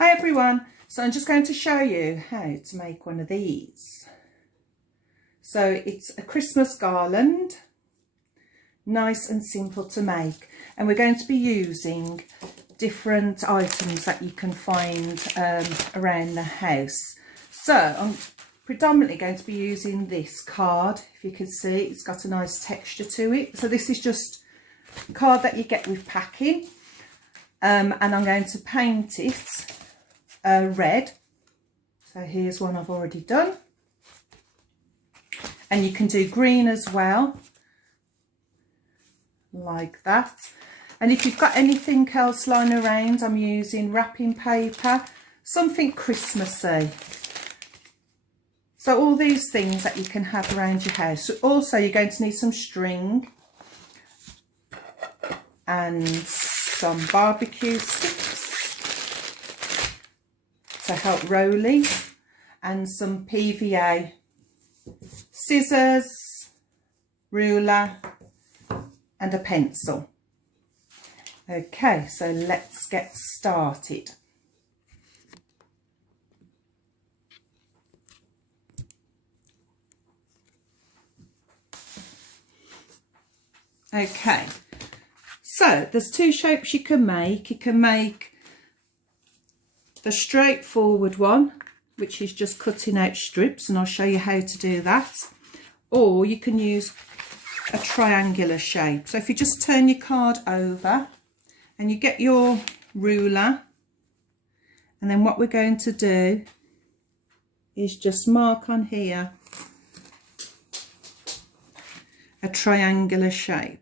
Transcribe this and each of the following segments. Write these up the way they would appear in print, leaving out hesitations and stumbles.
Hi everyone, so I'm just going to show you how to make one of these. So it's a Christmas garland, nice and simple to make, and we're going to be using different items that you can find around the house. So I'm predominantly going to be using this card. If you can see, it's got a nice texture to it. So this is just a card that you get with packing, and I'm going to paint it red. So here's one I've already done, and you can do green as well, like that. And if you've got anything else lying around, I'm using wrapping paper, something Christmassy. So all these things that you can have around your house. Also, you're going to need some string and some barbecue sticks to help rolling, and some PVA, scissors, ruler and a pencil. Okay, so let's get started. Okay, so there's two shapes you can make. You can make the straightforward one, which is just cutting out strips, and I'll show you how to do that. Or you can use a triangular shape. So if you just turn your card over and you get your ruler, and then what we're going to do is just mark on here a triangular shape.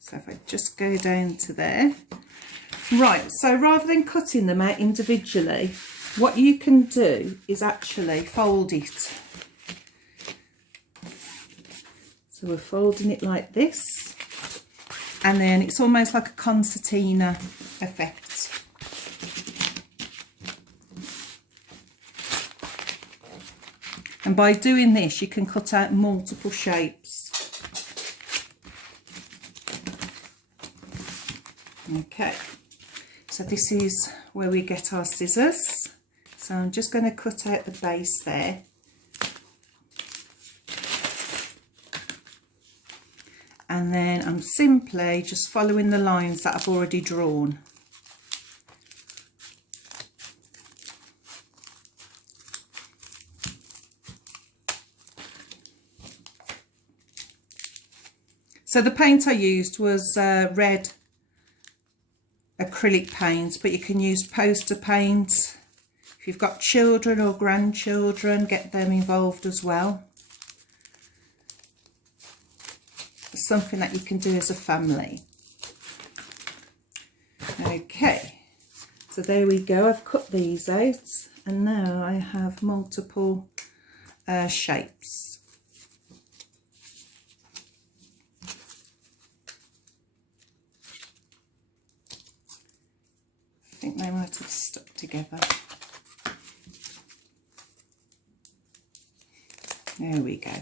So if I just go down to there. Right, so rather than cutting them out individually, what you can do is actually fold it. So we're folding it like this, and then it's almost like a concertina effect. And by doing this, you can cut out multiple shapes. Okay, so this is where we get our scissors. So I'm just going to cut out the base there. And then I'm simply just following the lines that I've already drawn. So the paint I used was red acrylic paint, but you can use poster paint. If you've got children or grandchildren, get them involved as well. It's something that you can do as a family. Okay, so there we go. I've cut these out, and now I have multiple shapes. I think they might have stuck together. There we go.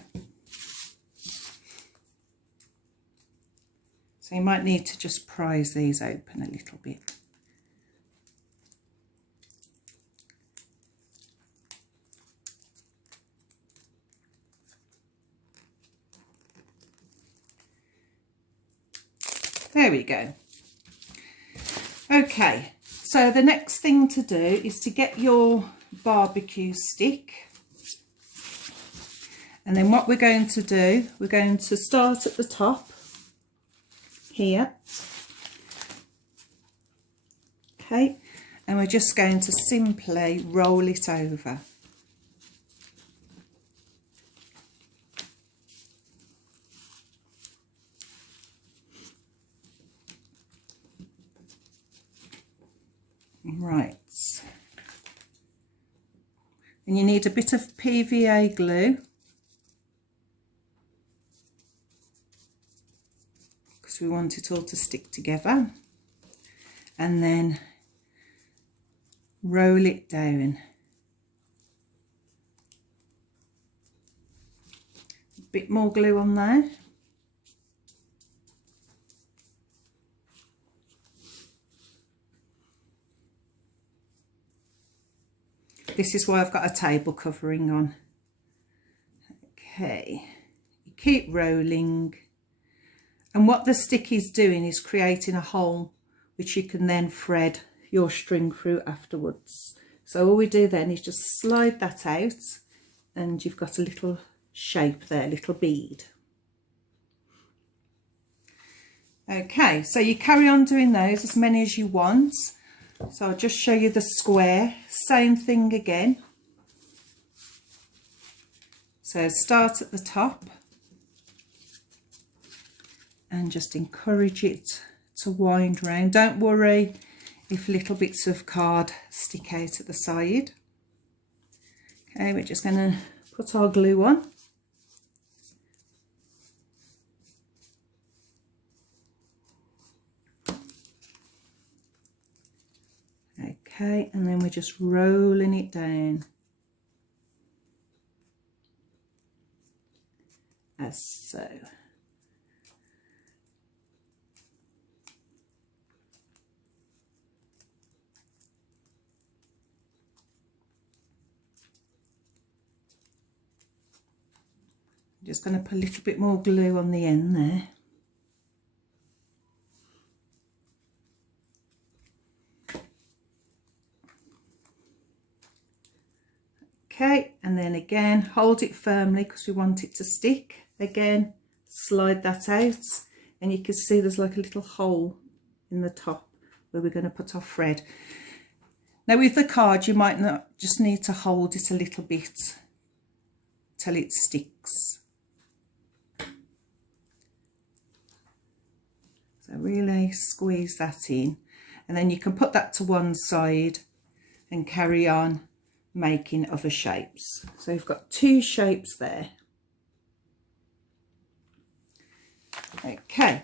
So you might need to just prise these open a little bit. There we go. Okay, so the next thing to do is to get your barbecue stick. And then what we're going to do, we're going to start at the top here. Okay, and we're just going to simply roll it over. Right, and you need a bit of PVA glue, because we want it all to stick together, and then roll it down. A bit more glue on there. This is why I've got a table covering on. Okay, you keep rolling, and what the stick is doing is creating a hole which you can then thread your string through afterwards. So all we do then is just slide that out, and you've got a little shape there, little bead. Okay, so you carry on doing those, as many as you want. So I'll just show you the square, same thing again. So start at the top and just encourage it to wind round. Don't worry if little bits of card stick out at the side. Okay, we're just going to put our glue on. Okay, and then we're just rolling it down as so. I'm just going to put a little bit more glue on the end there. Okay, and then again hold it firmly because we want it to stick. Again, slide that out, and you can see there's like a little hole in the top where we're going to put our thread. Now with the card you might not just need to hold it a little bit till it sticks. So really squeeze that in, and then you can put that to one side and carry on making other shapes. So we've got two shapes there. Okay,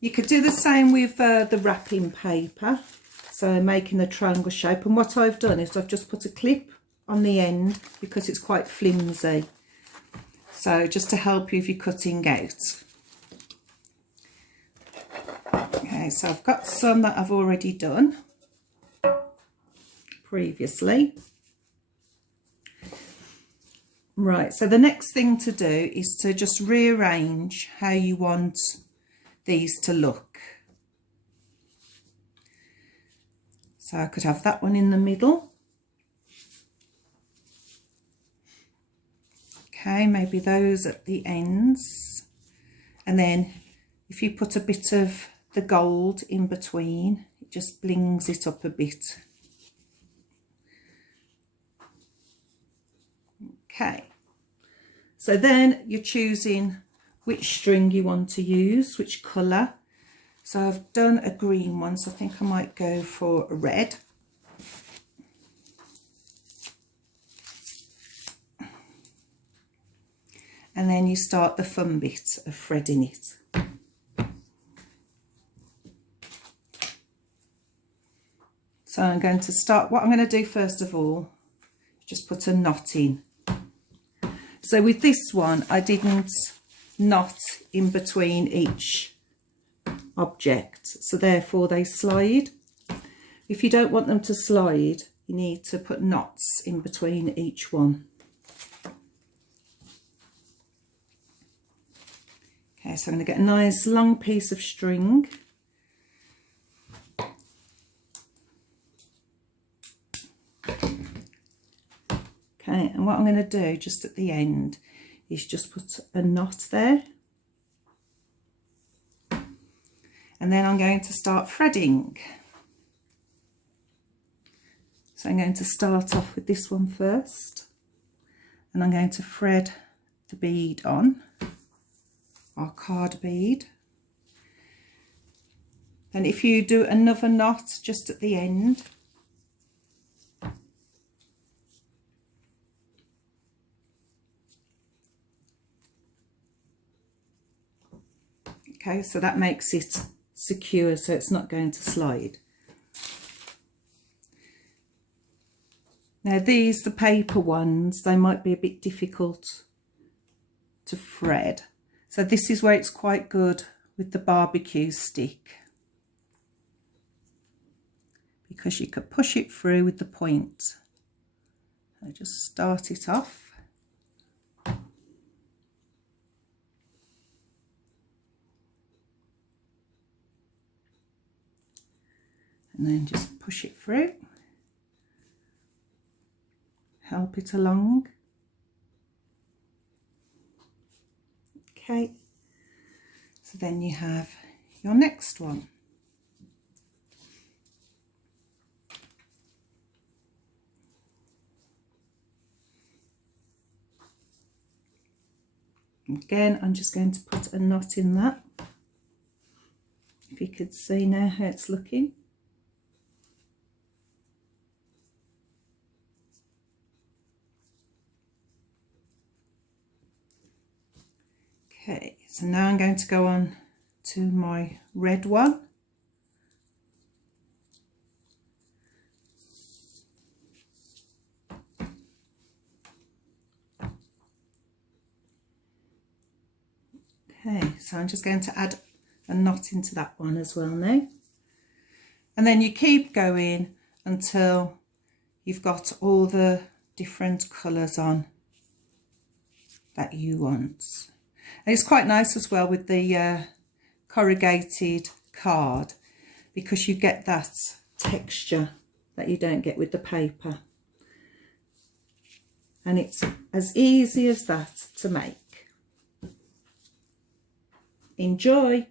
you could do the same with the wrapping paper, so making a triangle shape, and what I've done is I've just put a clip on the end because it's quite flimsy, so just to help you if you're cutting out. Okay, so I've got some that I've already done previously. Right, so the next thing to do is to just rearrange how you want these to look. So I could have that one in the middle. Okay, maybe those at the ends. And then if you put a bit of the gold in between, it just blings it up a bit. Okay, so then you're choosing which string you want to use, which colour. So I've done a green one, so I think I might go for a red. And then you start the fun bit of threading it. So I'm going to start, what I'm going to do first of all, just put a knot in. So with this one, I didn't knot in between each object, so therefore they slide. If you don't want them to slide, you need to put knots in between each one. Okay, so I'm going to get a nice long piece of string. Okay, and what I'm going to do just at the end is just put a knot there. And then I'm going to start threading. So I'm going to start off with this one first. And I'm going to thread the bead on, our card bead. And if you do another knot just at the end, okay, so that makes it secure, so it's not going to slide. Now these, the paper ones, they might be a bit difficult to thread. So this is where it's quite good with the barbecue stick, because you could push it through with the point. I just start it off. And then just push it through. Help it along. Okay, so then you have your next one. Again, I'm just going to put a knot in that. If you could see now how it's looking. Okay, so now I'm going to go on to my red one. Okay, so I'm just going to add a knot into that one as well now. And then you keep going until you've got all the different colours on that you want. And it's quite nice as well with the corrugated card, because you get that texture that you don't get with the paper. And it's as easy as that to make. Enjoy!